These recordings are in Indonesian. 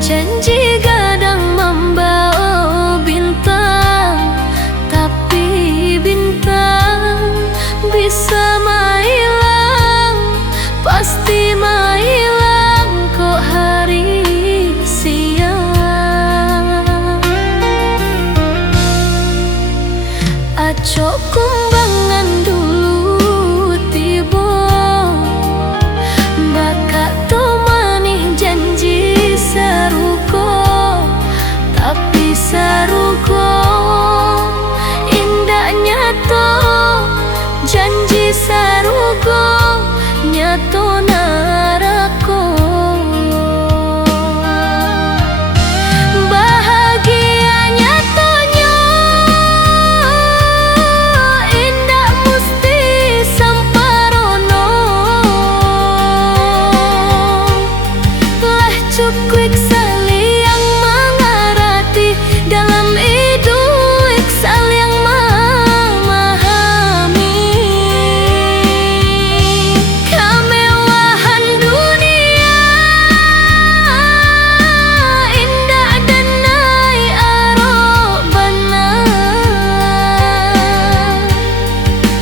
Janji kadang membawa bintang, tapi bintang bisa menghilang, pasti menghilang kok hari siang. Acok kumbangan dulu tiba, bakak tu manih janji saruko, tapi saruko indahnya to, janji saruko nyato narako. Bahagianya tonyo indah musti samparono, lah cukup saling mengerti dalam hidup, saling memahami. Kemewahan dunia indah dan naik arobana,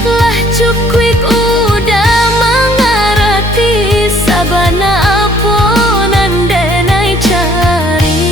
lah cukup udah mengerti sabana apa nandenai cari.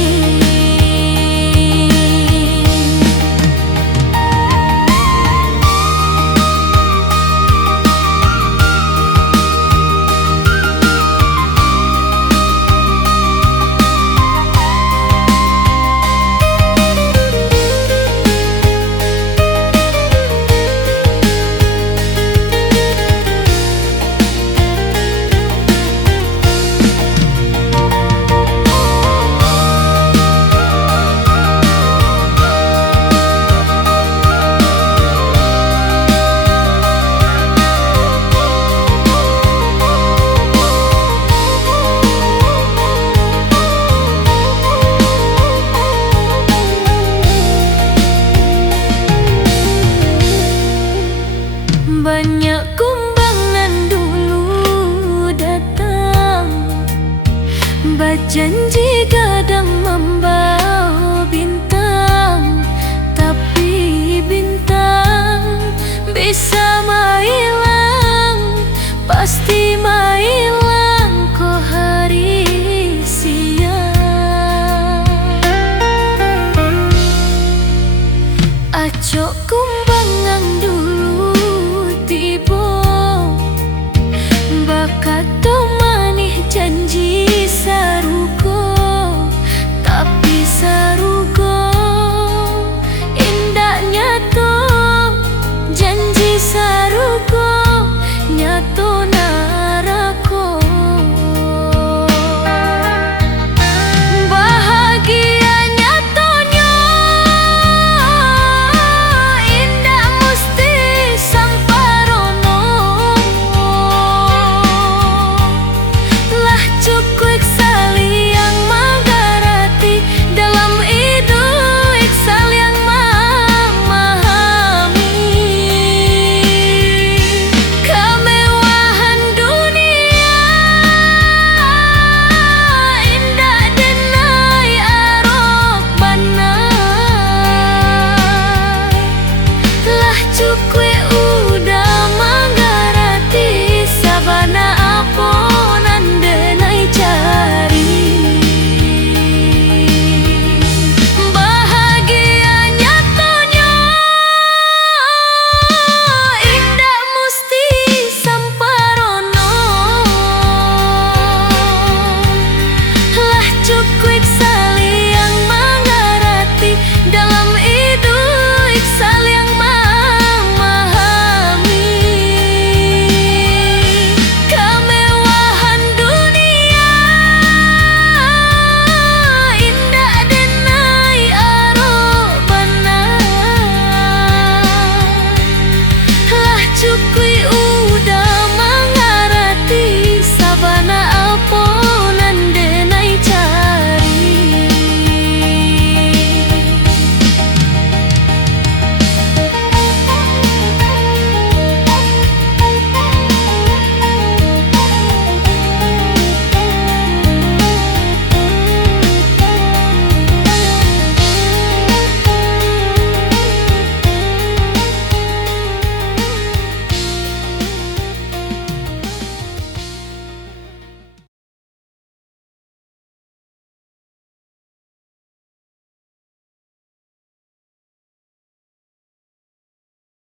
Banyak kumbangan dulu datang, berjanji kadang membawa bintang, tapi bintang bisa menghilang, pasti